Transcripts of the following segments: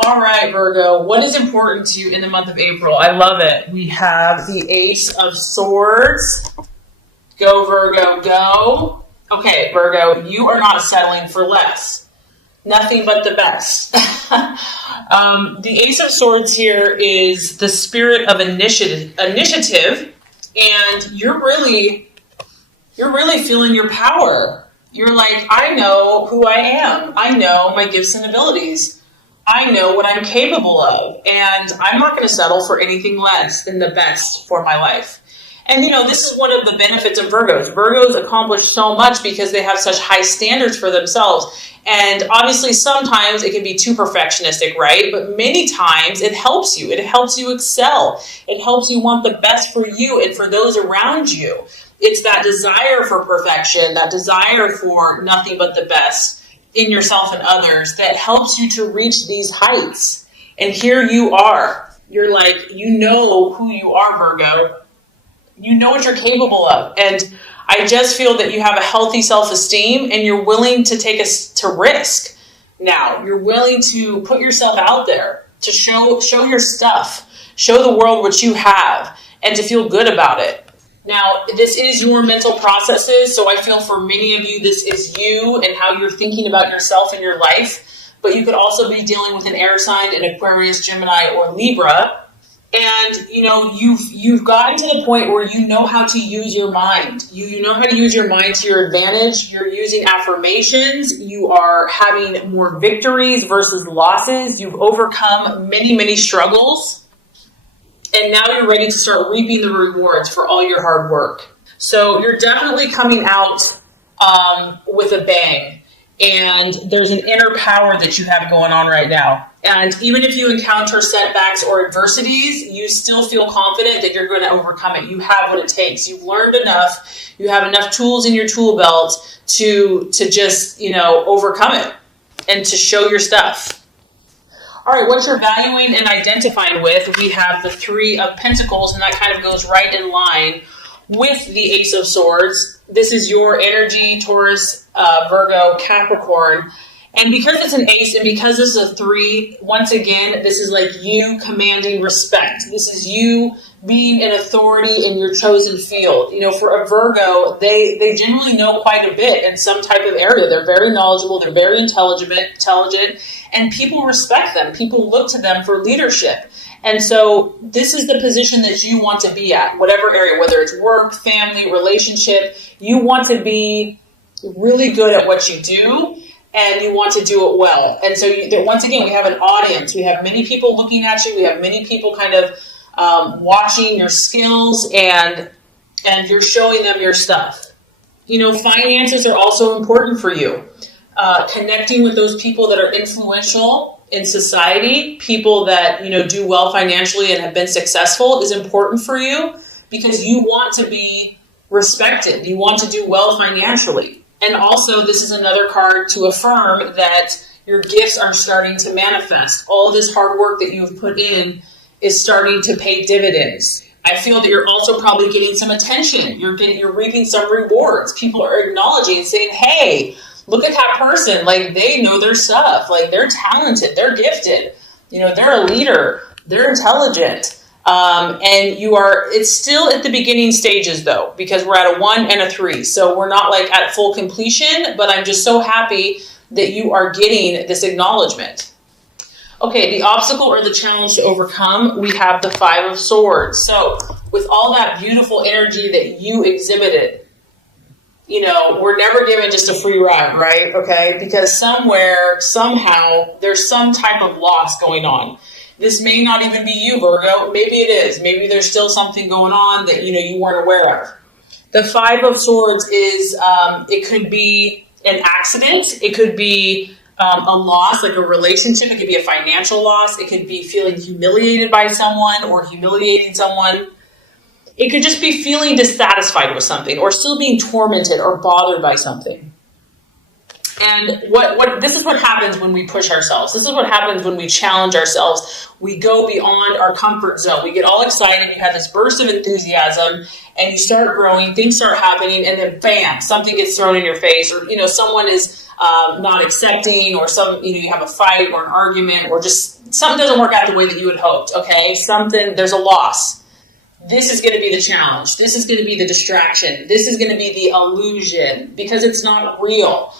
All right, Virgo, what is important to you in the month of April? I love it. We have the Ace of Swords. Go, Virgo, go. Okay, Virgo, you are not settling for less. Nothing but the best. The Ace of Swords here is the spirit of initiative, and you're really feeling your power. You're like, I know who I am. I know my gifts and abilities. I know what I'm capable of, and I'm not going to settle for anything less than the best for my life. And, this is one of the benefits of Virgos. Virgos accomplish so much because they have such high standards for themselves. And obviously, sometimes it can be too perfectionistic, right? But many times it helps you. It helps you excel. It helps you want the best for you and for those around you. It's that desire for perfection, that desire for nothing but the best in yourself and others that helps you to reach these heights. And here you are. You're like, you know who you are, Virgo. You know what you're capable of. And I just feel that you have a healthy self-esteem and you're willing to take to risk now. You're willing to put yourself out there, to show your stuff, show the world what you have, and to feel good about it. Now, this is your mental processes, so I feel for many of you, this is you and how you're thinking about yourself and your life. But you could also be dealing with an air sign, an Aquarius, Gemini, or Libra. And, you've gotten to the point where you know how to use your mind. You know how to use your mind to your advantage. You're using affirmations. You are having more victories versus losses. You've overcome many, many struggles. And now you're ready to start reaping the rewards for all your hard work. So you're definitely coming out with a bang. And there's an inner power that you have going on right now. And even if you encounter setbacks or adversities, you still feel confident that you're going to overcome it. You have what it takes. You've learned enough. You have enough tools in your tool belt to just, overcome it and to show your stuff. All right, what you're valuing and identifying with, we have the Three of Pentacles, and that kind of goes right in line with the Ace of Swords. This is your energy, Taurus, Virgo, Capricorn. And because it's an ace and because this is a 3, once again, this is like you commanding respect. This is you being an authority in your chosen field. For a Virgo, they generally know quite a bit in some type of area. They're very knowledgeable. They're very intelligent, and people respect them. People look to them for leadership. And so this is the position that you want to be at, whatever area, whether it's work, family, relationship. You want to be really good at what you do, and you want to do it well. And so once again, we have an audience. We have many people looking at you. We have many people kind of watching your skills, and you're showing them your stuff. Finances are also important for you. Connecting with those people that are influential in society, people that, do well financially and have been successful is important for you because you want to be respected. You want to do well financially. And also, this is another card to affirm that your gifts are starting to manifest. All this hard work that you've put in is starting to pay dividends. I feel that you're also probably getting some attention. You're reaping some rewards. People are acknowledging and saying, hey, look at that person. Like, they know their stuff. Like, they're talented. They're gifted. They're a leader. They're intelligent. And it's still at the beginning stages though, because we're at a 1 and a 3. So we're not like at full completion, but I'm just so happy that you are getting this acknowledgement. Okay, the obstacle or the challenge to overcome, we have the 5 of Swords. So with all that beautiful energy that you exhibited, we're never given just a free ride, right? Okay, because somewhere, somehow, there's some type of loss going on. This may not even be you, Virgo. Maybe it is. Maybe there's still something going on that, you weren't aware of. The 5 of Swords is, it could be an accident. It could be a loss, like a relationship. It could be a financial loss. It could be feeling humiliated by someone or humiliating someone. It could just be feeling dissatisfied with something or still being tormented or bothered by something. And what this is what happens when we push ourselves. This is what happens when we challenge ourselves. We go beyond our comfort zone. We get all excited. You have this burst of enthusiasm, and you start growing. Things start happening, and then bam, something gets thrown in your face, or someone is not accepting, or you have a fight or an argument, or just something doesn't work out the way that you had hoped. Okay, there's a loss. This is going to be the challenge. This is going to be the distraction. This is going to be the illusion, because it's not real.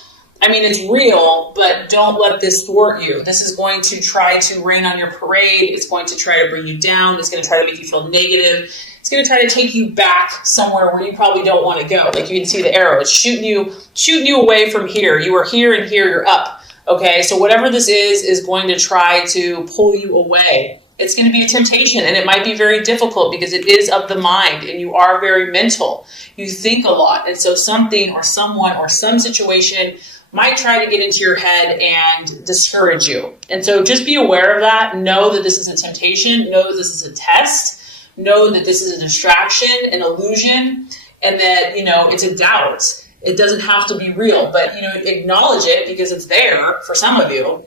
I mean, it's real, but don't let this thwart you. This is going to try to rain on your parade. It's going to try to bring you down. It's going to try to make you feel negative. It's going to try to take you back somewhere where you probably don't want to go. Like you can see the arrow. It's shooting you away from here. You are here, and here you're up. Okay, so whatever this is going to try to pull you away. It's going to be a temptation, and it might be very difficult because it is of the mind, and you are very mental. You think a lot, and so something or someone or some situation might try to get into your head and discourage you. And so just be aware of that. Know that this is a temptation. Know that this is a test. Know that this is a distraction, an illusion, and that, it's a doubt. It doesn't have to be real, but, acknowledge it because it's there for some of you,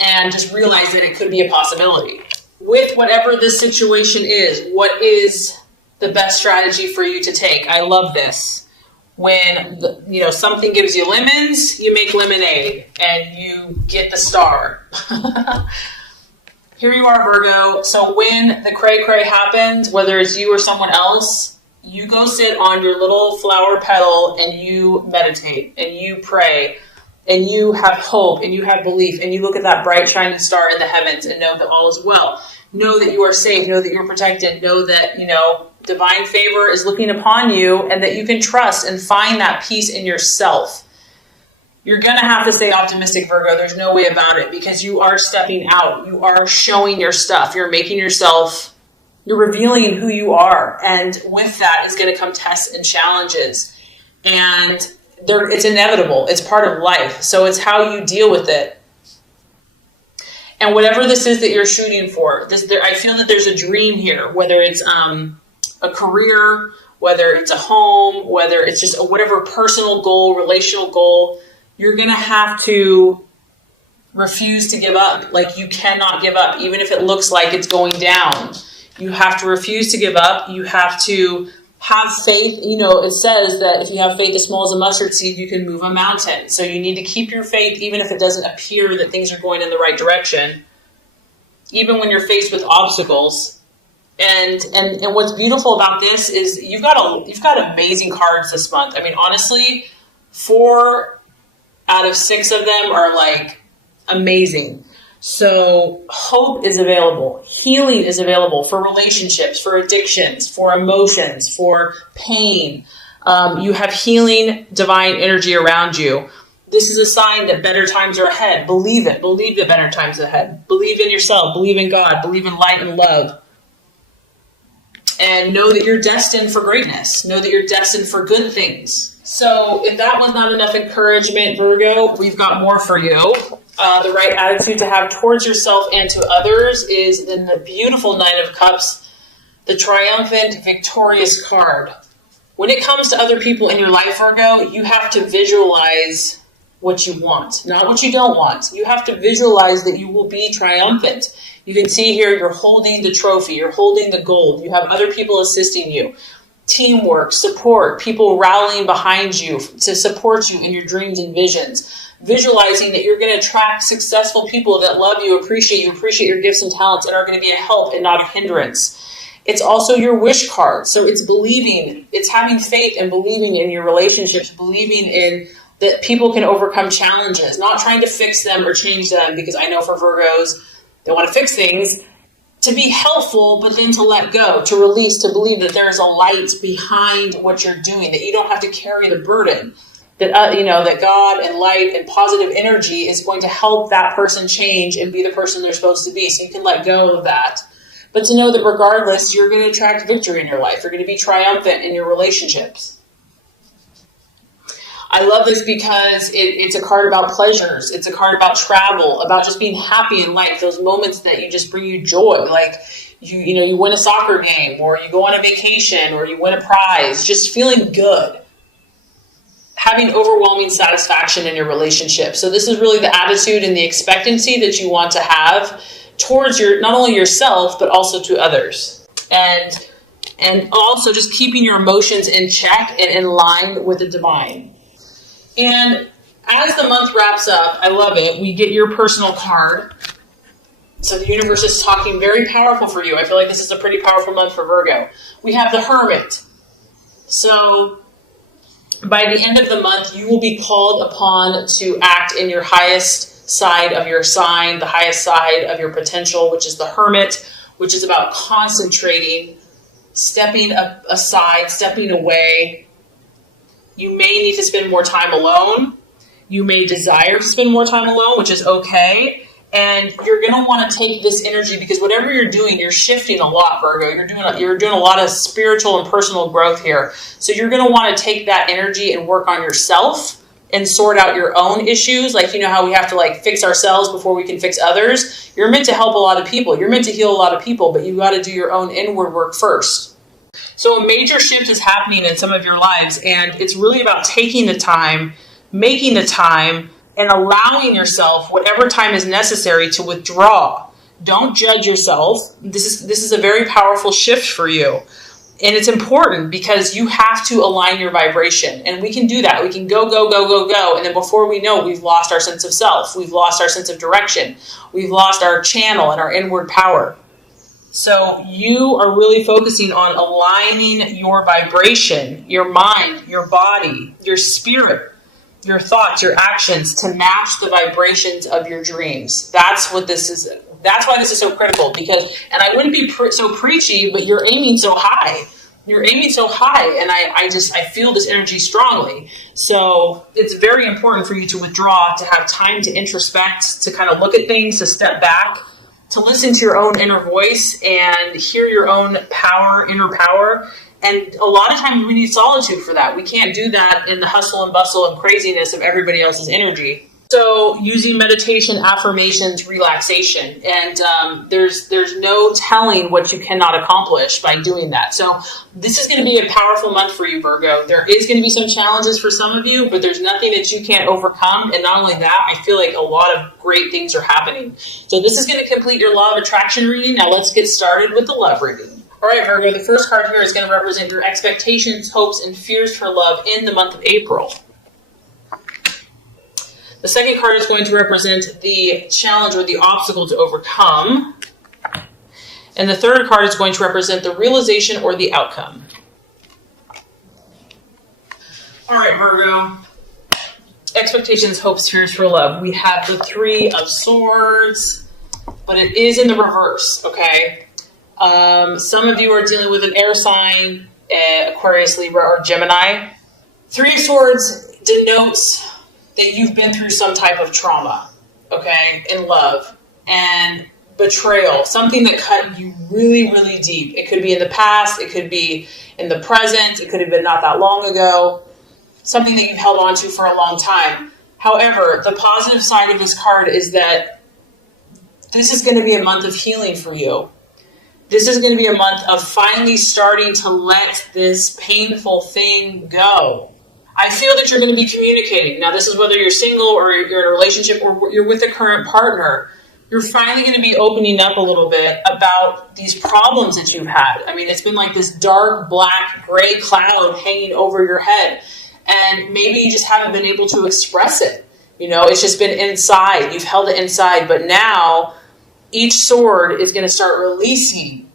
and just realize that it could be a possibility. With whatever this situation is, what is the best strategy for you to take? I love this. When, something gives you lemons, you make lemonade, and you get the star. Here you are, Virgo. So when the cray-cray happens, whether it's you or someone else, you go sit on your little flower petal, and you meditate, and you pray, and you have hope, and you have belief, and you look at that bright, shining star in the heavens and know that all is well. Know that you are safe. Know that you're protected. Know that, divine favor is looking upon you, and that you can trust and find that peace in yourself. You're going to have to stay optimistic, Virgo. There's no way about it, because you are stepping out. You are showing your stuff. You're revealing who you are. And with that is going to come tests and challenges. And it's inevitable. It's part of life. So it's how you deal with it. And whatever this is that you're shooting for, I feel that there's a dream here, whether it's a career, whether it's a home, whether it's just whatever personal goal, relational goal, you're going to have to refuse to give up. Like, you cannot give up, even if it looks like it's going down. You have to refuse to give up. You have to have faith. It says that if you have faith as small as a mustard seed, you can move a mountain. So you need to keep your faith, even if it doesn't appear that things are going in the right direction, even when you're faced with obstacles. And what's beautiful about this is you've got amazing cards this month. I mean, honestly, 4 out of 6 of them are like amazing. So hope is available. Healing is available for relationships, for addictions, for emotions, for pain. You have healing divine energy around you. This is a sign that better times are ahead. Believe it. Believe that better times are ahead. Believe in yourself. Believe in God. Believe in light and love. And know that you're destined for greatness. Know that you're destined for good things. So if that was not enough encouragement, Virgo, we've got more for you. The right attitude to have towards yourself and to others is the beautiful Nine of Cups, the triumphant, victorious card. When it comes to other people in your life, Virgo, you have to visualize what you want, not what you don't want. You have to visualize that you will be triumphant. You can see here you're holding the trophy, you're holding the gold, you have other people assisting you. Teamwork, support, people rallying behind you to support you in your dreams and visions. Visualizing that you're going to attract successful people that love you, appreciate your gifts and talents, and are going to be a help and not a hindrance. It's also your wish card. So it's believing, it's having faith and believing in your relationships, believing in that people can overcome challenges, not trying to fix them or change them, because I know for Virgos, they want to fix things, to be helpful, but then to let go, to release, to believe that there is a light behind what you're doing, that you don't have to carry the burden, that, that God and light and positive energy is going to help that person change and be the person they're supposed to be. So you can let go of that. But to know that regardless, you're going to attract victory in your life. You're going to be triumphant in your relationships. I love this because it's a card about pleasures. It's a card about travel, about just being happy in life. Those moments that just bring you joy. Like you win a soccer game, or you go on a vacation, or you win a prize. Just feeling good. having overwhelming satisfaction in your relationship. So this is really the attitude and the expectancy that you want to have towards not only yourself, but also to others. And also just keeping your emotions in check and in line with the divine. And as the month wraps up, I love it, we get your personal card. So the universe is talking very powerful for you. I feel like this is a pretty powerful month for Virgo. We have the Hermit. So by the end of the month, you will be called upon to act in your highest side of your sign, the highest side of your potential, which is the Hermit, which is about concentrating, stepping aside, stepping away. You may need to spend more time alone. You may desire to spend more time alone, which is okay. And you're going to want to take this energy, because whatever you're doing, you're shifting a lot, Virgo. You're doing a lot of spiritual and personal growth here. So you're going to want to take that energy and work on yourself and sort out your own issues. Like, you know how we have to fix ourselves before we can fix others? You're meant to help a lot of people. You're meant to heal a lot of people, but you got to do your own inward work first. So a major shift is happening in some of your lives, and it's really about taking the time, making the time, and allowing yourself whatever time is necessary to withdraw. Don't judge yourself. This is a very powerful shift for you. And it's important because you have to align your vibration. And we can do that. We can go, go, go, go, go. And then before we know, we've lost our sense of self. We've lost our sense of direction. We've lost our channel and our inward power. So you are really focusing on aligning your vibration, your mind, your body, your spirit, your thoughts, your actions to match the vibrations of your dreams. That's what this is. That's why this is so critical, because, and I wouldn't be so preachy, but you're aiming so high. You're aiming so high, and I feel this energy strongly. So it's very important for you to withdraw, to have time to introspect, to kind of look at things, to step back, to listen to your own inner voice and hear your own power, inner power. And a lot of times we need solitude for that. We can't do that in the hustle and bustle and craziness of everybody else's energy. So using meditation, affirmations, relaxation, and there's no telling what you cannot accomplish by doing that. So this is going to be a powerful month for you, Virgo. There is going to be some challenges for some of you, but there's nothing that you can't overcome. And not only that, I feel like a lot of great things are happening. So this is going to complete your law of attraction reading. Now let's get started with the love reading. All right, Virgo, the first card here is going to represent your expectations, hopes, and fears for love in the month of April. The second card is going to represent the challenge or the obstacle to overcome. And the third card is going to represent the realization or the outcome. All right, Virgo. Expectations, hopes, fears for love. We have the Three of Swords, but it is in the reverse, okay? Some of you are dealing with an air sign, Aquarius, Libra, or Gemini. Three of Swords denotes that you've been through some type of trauma, okay, in love, and betrayal, something that cut you really, really deep. It could be in the past, it could be in the present, it could have been not that long ago, something that you've held on to for a long time. However, the positive side of this card is that this is going to be a month of healing for you. This is going to be a month of finally starting to let this painful thing go. I feel that you're going to be communicating. Now, this is whether you're single or you're in a relationship or you're with a current partner. You're finally going to be opening up a little bit about these problems that you've had. I mean, it's been like this dark, black, gray cloud hanging over your head. And maybe you just haven't been able to express it. You know, it's just been inside. You've held it inside. But now, each sword is going to start releasing.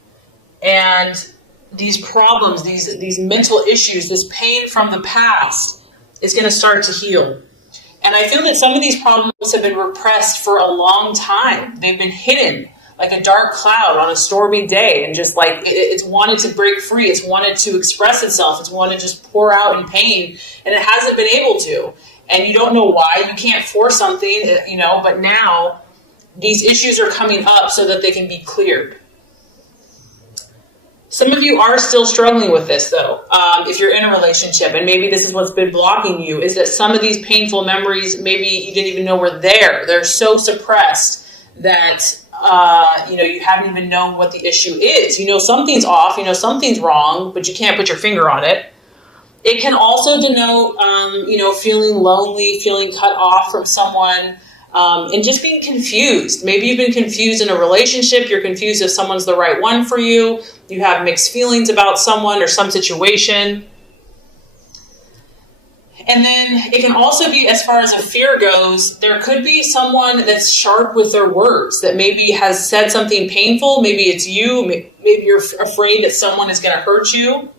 And these problems, these mental issues, this pain from the past is going to start to heal. And I feel that some of these problems have been repressed for a long time. They've been hidden like a dark cloud on a stormy day, and just like it's wanted to break free. It's wanted to express itself. It's wanted to just pour out in pain, and it hasn't been able to. And you don't know why. You can't force something, you know, but now these issues are coming up so that they can be cleared. Some of you are still struggling with this, though, if you're in a relationship, and maybe this is what's been blocking you, is that some of these painful memories, maybe you didn't even know were there. They're so suppressed that, you haven't even known what the issue is. You know something's off, you know something's wrong, but you can't put your finger on it. It can also denote, feeling lonely, feeling cut off from someone, and just being confused. Maybe you've been confused in a relationship. You're confused if someone's the right one for you. You have mixed feelings about someone or some situation. And then it can also be, as far as a fear goes, there could be someone that's sharp with their words, that maybe has said something painful. Maybe it's you. Maybe you're afraid that someone is going to hurt you.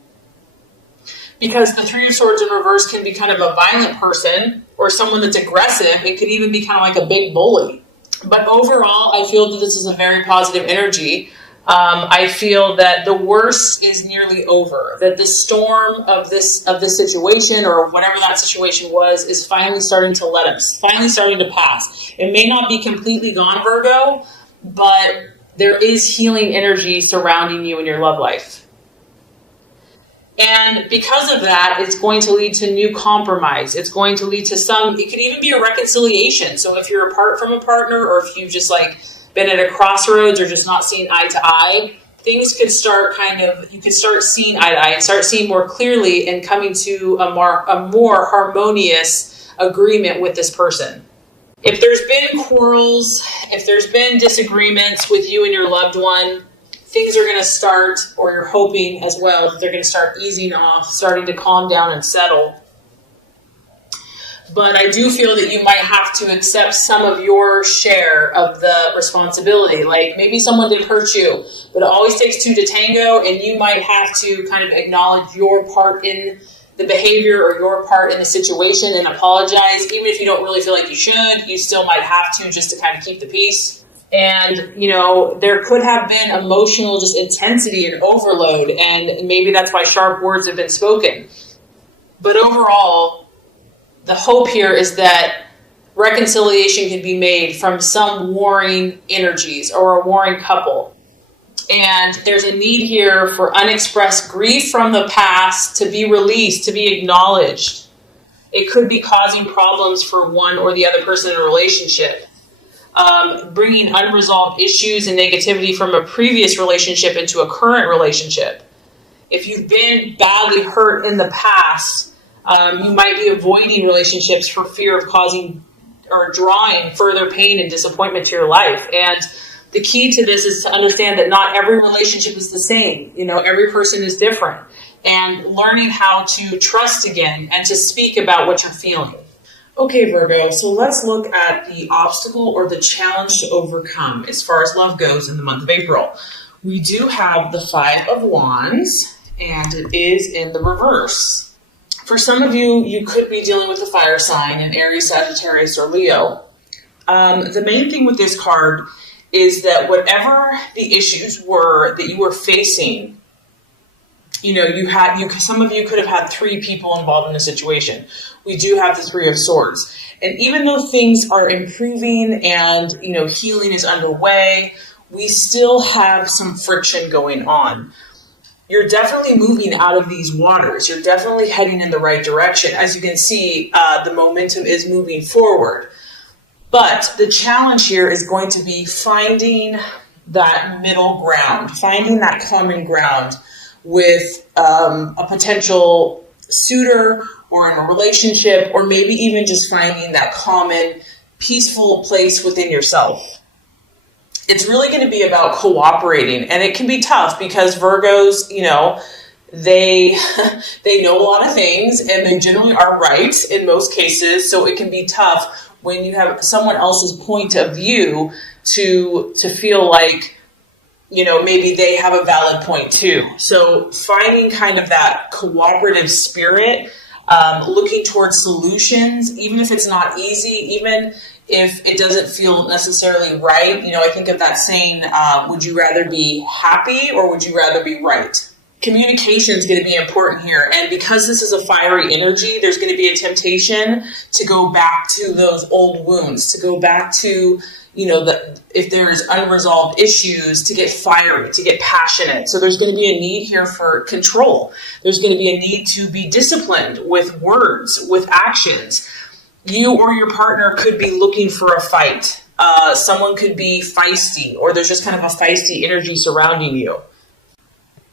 Because the Three of Swords in reverse can be kind of a violent person or someone that's aggressive. It could even be kind of like a big bully. But overall, I feel that this is a very positive energy. I feel that the worst is nearly over, that the storm of this situation or whatever that situation was is finally starting to pass. It may not be completely gone, Virgo, but there is healing energy surrounding you in your love life. And because of that, it's going to lead to new compromise. It's going to lead to it could even be a reconciliation. So if you're apart from a partner, or if you've just been at a crossroads or just not seeing eye to eye, things could start you could start seeing eye to eye and start seeing more clearly and coming to a more harmonious agreement with this person. If there's been quarrels, if there's been disagreements with you and your loved one, things are going to start, or you're hoping as well, that they're going to start easing off, starting to calm down and settle. But I do feel that you might have to accept some of your share of the responsibility. Like maybe someone did hurt you, but it always takes two to tango, and you might have to kind of acknowledge your part in the behavior or your part in the situation and apologize. Even if you don't really feel like you should, you still might have to, just to kind of keep the peace. And, there could have been emotional just intensity and overload, and maybe that's why sharp words have been spoken. But overall, the hope here is that reconciliation can be made from some warring energies or a warring couple. And there's a need here for unexpressed grief from the past to be released, to be acknowledged. It could be causing problems for one or the other person in a relationship. Bringing unresolved issues and negativity from a previous relationship into a current relationship. If you've been badly hurt in the past, you might be avoiding relationships for fear of causing or drawing further pain and disappointment to your life. And the key to this is to understand that not every relationship is the same. Every person is different. And learning how to trust again and to speak about what you're feeling. Okay, Virgo, so let's look at the obstacle or the challenge to overcome as far as love goes in the month of April. We do have the Five of Wands, and it is in the reverse. For some of you, you could be dealing with a fire sign in Aries, Sagittarius, or Leo. The main thing with this card is that whatever the issues were that you were facing, some of you could have had three people involved in a situation. We do have the Three of Swords. And even though things are improving and, healing is underway, we still have some friction going on. You're definitely moving out of these waters. You're definitely heading in the right direction. As you can see, the momentum is moving forward. But the challenge here is going to be finding that middle ground, finding that common ground with a potential suitor or in a relationship, or maybe even just finding that common, peaceful place within yourself. It's really going to be about cooperating, and it can be tough because Virgos, they know a lot of things, and they generally are right in most cases, so it can be tough when you have someone else's point of view to feel like, maybe they have a valid point too. So finding kind of that cooperative spirit, looking towards solutions, even if it's not easy, even if it doesn't feel necessarily right. I think of that saying, would you rather be happy or would you rather be right? Communication is going to be important here. And because this is a fiery energy, there's going to be a temptation to go back to those old wounds, to go back to, if there's unresolved issues, to get fiery, to get passionate. So there's going to be a need here for control. There's going to be a need to be disciplined with words, with actions. You or your partner could be looking for a fight. Someone could be feisty, or there's just kind of a feisty energy surrounding you.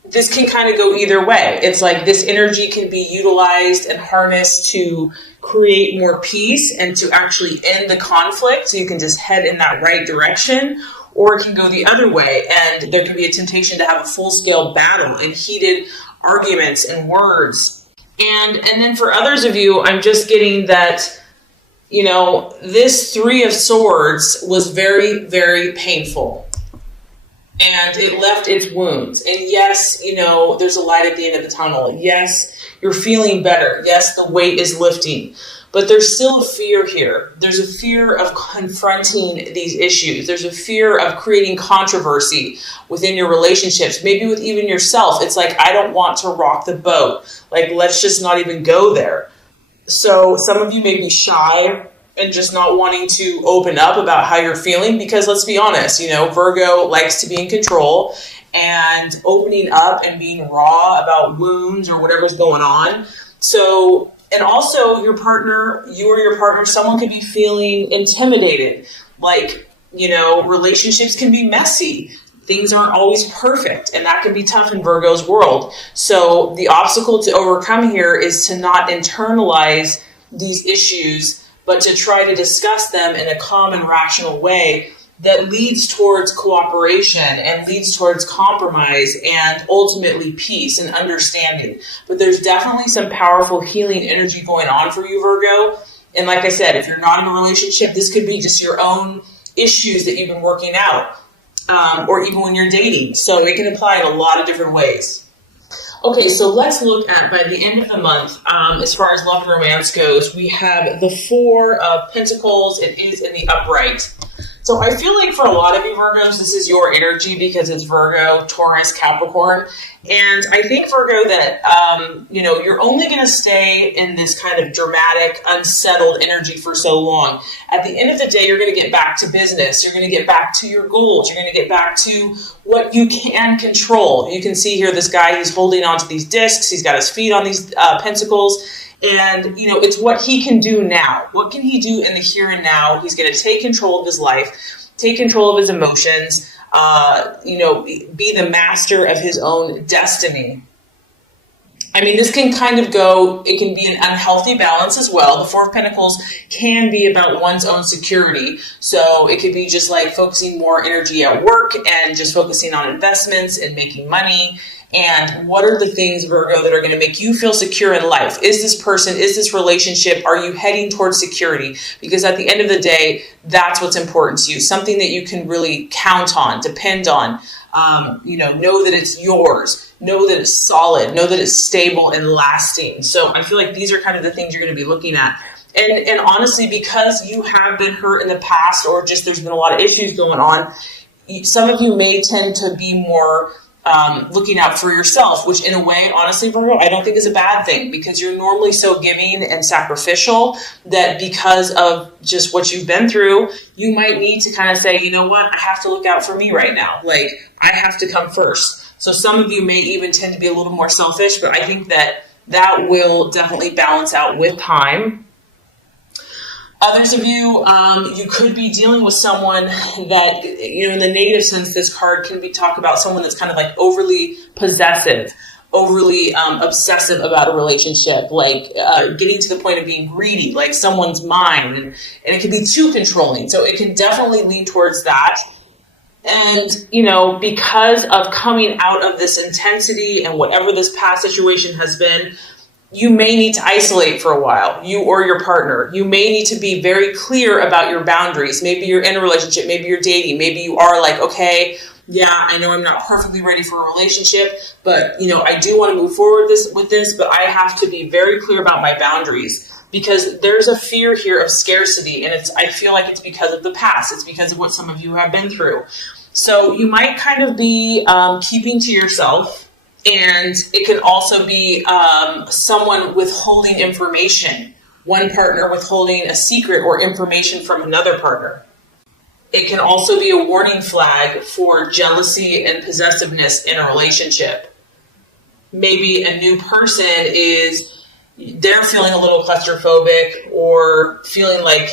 this can kind of go either way. It's like this energy can be utilized and harnessed to create more peace and to actually end the conflict, so you can just head in that right direction, or it can go the other way, and there can be a temptation to have a full-scale battle and heated arguments and words. And then for others of you, I'm just getting that, you know, this Three of Swords was very, very painful. And it left its wounds. And yes, you know, there's a light at the end of the tunnel. Yes, you're feeling better. Yes, the weight is lifting. But there's still a fear here. There's a fear of confronting these issues. There's a fear of creating controversy within your relationships, maybe with even yourself. It's like, I don't want to rock the boat. Like, let's just not even go there. So some of you may be shy and just not wanting to open up about how you're feeling, because let's be honest, you know, Virgo likes to be in control, and opening up and being raw about wounds or whatever's going on. So, and also your partner, you or your partner, someone could be feeling intimidated. Like, you know, relationships can be messy. Things aren't always perfect, and that can be tough in Virgo's world. So the obstacle to overcome here is to not internalize these issues, but to try to discuss them in a calm and rational way that leads towards cooperation and leads towards compromise and ultimately peace and understanding. But there's definitely some powerful healing energy going on for you, Virgo. And like I said, if you're not in a relationship, this could be just your own issues that you've been working out, or even when you're dating. So it can apply in a lot of different ways. Okay, so let's look at, by the end of the month, as far as love and romance goes, we have the Four of Pentacles. It is in the upright. So I feel like for a lot of you Virgos, this is your energy because it's Virgo, Taurus, Capricorn. And I think, Virgo, that, you know, you're only going to stay in this kind of dramatic, unsettled energy for so long. At the end of the day, you're going to get back to business. You're going to get back to your goals. You're going to get back to what you can control. You can see here this guy, he's holding onto these discs. He's got his feet on these pentacles. And, you know, it's what he can do now. What can he do in the here and now? He's going to take control of his life, take control of his emotions, you know, be the master of his own destiny. I mean, this can kind of go, it can be an unhealthy balance as well. The Four of Pentacles can be about one's own security. So it could be just like focusing more energy at work and just focusing on investments and making money. And what are the things, Virgo, that are going to make you feel secure in life? Is this person, is this relationship, are you heading towards security? Because at the end of the day, that's what's important to you. Something that you can really count on, depend on, you know that it's yours, know that it's solid, know that it's stable and lasting. So I feel like these are kind of the things you're going to be looking at. And honestly, because you have been hurt in the past, or just there's been a lot of issues going on, some of you may tend to be more looking out for yourself, which in a way, honestly, Virgo, I don't think is a bad thing, because you're normally so giving and sacrificial that because of just what you've been through, you might need to kind of say, you know what, I have to look out for me right now. Like, I have to come first. So some of you may even tend to be a little more selfish, but I think that that will definitely balance out with time. Others of you, you could be dealing with someone that, you know, in the negative sense, this card can be talk about someone that's kind of like overly possessive, overly obsessive about a relationship, like getting to the point of being greedy, like someone's mind, and it can be too controlling. So it can definitely lean towards that. And, you know, because of coming out of this intensity and whatever this past situation has been, you may need to isolate for a while, you or your partner. You may need to be very clear about your boundaries. Maybe you're in a relationship, maybe you're dating, maybe you are like, okay, yeah, I know I'm not perfectly ready for a relationship, but, you know, I do want to move forward with this, but I have to be very clear about my boundaries, because there's a fear here of scarcity, and I feel like it's because of the past. It's because of what some of you have been through. So you might kind of be keeping to yourself. And it can also be someone withholding information, one partner withholding a secret or information from another partner. It can also be a warning flag for jealousy and possessiveness in a relationship. Maybe a new person they're feeling a little claustrophobic or feeling like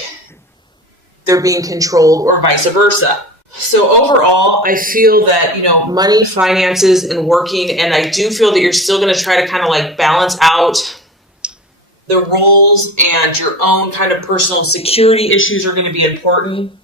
they're being controlled, or vice versa. So overall, I feel that, money, finances, and working, and I do feel that you're still going to try to kind of like balance out the roles, and your own kind of personal security issues are going to be important.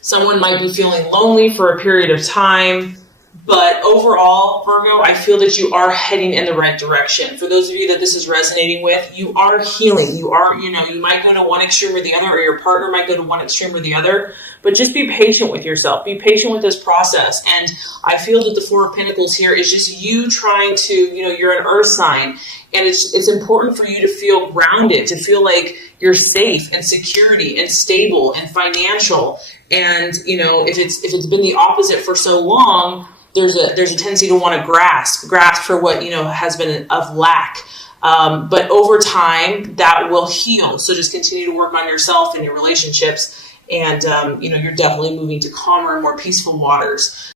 Someone might be feeling lonely for a period of time. But overall, Virgo, I feel that you are heading in the right direction. For those of you that this is resonating with, you are healing. You are, you might go to one extreme or the other, or your partner might go to one extreme or the other. But just be patient with yourself. Be patient with this process. And I feel that the Four of Pentacles here is just you trying to, you're an earth sign. And it's important for you to feel grounded, to feel like you're safe and security and stable and financial. And, if it's been the opposite for so long, there's a tendency to want to grasp for what, has been of lack. But over time, that will heal. So just continue to work on yourself and your relationships. And, you're definitely moving to calmer and more peaceful waters.